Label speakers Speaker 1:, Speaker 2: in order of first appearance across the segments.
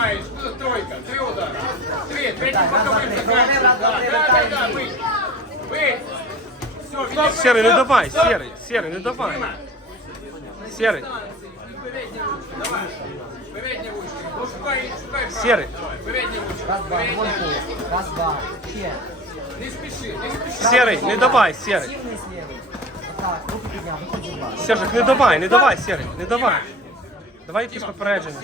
Speaker 1: Тримаєш. Тут тройка. Три удари. Три. Третій
Speaker 2: Так, раз, два,
Speaker 1: боковим
Speaker 2: три.
Speaker 1: заканчуєш.
Speaker 2: Раз, два,
Speaker 1: Да,
Speaker 2: три,
Speaker 1: да,
Speaker 2: вертаєш
Speaker 1: да,
Speaker 2: дві.
Speaker 1: бий. Бий. Все, відійди.
Speaker 3: Серый, не
Speaker 1: Стоп,
Speaker 3: давай,
Speaker 1: стоп.
Speaker 3: серый, серый, не давай.
Speaker 1: Дима.
Speaker 3: Серый,
Speaker 1: Передня ручка. Давай. Передня ручка. Ну, шукай, шукай правильно.
Speaker 3: Серий.
Speaker 1: Давай. Передня ручка.
Speaker 2: Раз, два,
Speaker 1: Передня
Speaker 2: вгонку.
Speaker 1: ручка.
Speaker 2: Раз, два. Ще.
Speaker 1: Не спіши, не спіши.
Speaker 3: серый, не давай, серый.
Speaker 2: Сильний слівий. Так, руки підняв, виходь, будь ласка.
Speaker 3: Сержик, не давай, не давай, серый, не давай. Давай якісь попередження.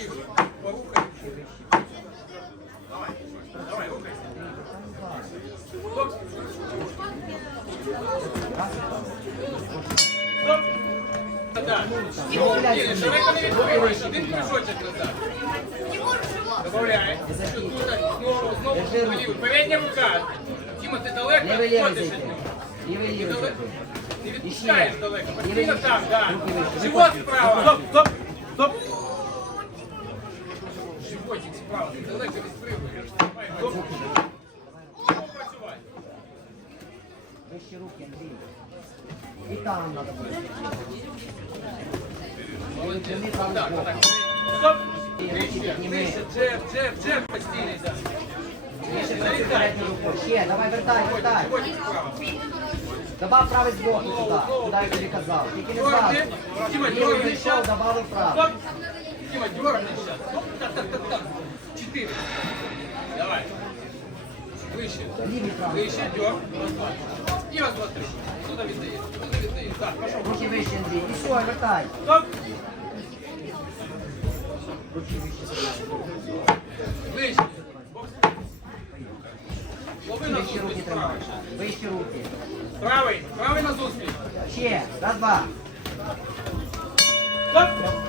Speaker 1: Не полівий. Передня рука. Тіма, ти далеко
Speaker 2: Лівий, лівий
Speaker 1: відходиш від Не відпускаєш далеко. Постійно там, так. Живот справа.
Speaker 3: Стоп, стоп.
Speaker 1: Животик справа. Ти далеко відпригуєш. Давай, стоп. Стоп, працювати.
Speaker 2: Вище руки, Андрій. І там треба буде.
Speaker 1: Стоп. Вище, джеб, джеб, джеб постійний.
Speaker 2: Ще, давай, вертай, вертай. Добав правий збоку туди, куди я тобі казав. Тільки не зразу.
Speaker 1: Тіма,
Speaker 2: Лівий
Speaker 1: дьорни
Speaker 2: пішов,
Speaker 1: зараз.
Speaker 2: добавив
Speaker 1: Стоп. Тіма, дьорни зараз. Стоп. Так, так, так, так. Чотири. Давай. Вище.
Speaker 2: Лівий правий.
Speaker 1: Вище, дьор. Раз, два. І раз, два, три. Туди віддаєш. Туди. Так, пішов.
Speaker 2: Руки вище, Андрій. І все, вертай.
Speaker 1: Стоп.
Speaker 2: Руки вище.
Speaker 1: Вище. Лови на
Speaker 2: Вище руки
Speaker 1: зустріч
Speaker 2: тримай. Вище руки.
Speaker 1: Правий. Правий на зустріч.
Speaker 2: Ще. Раз, два.
Speaker 1: Стоп.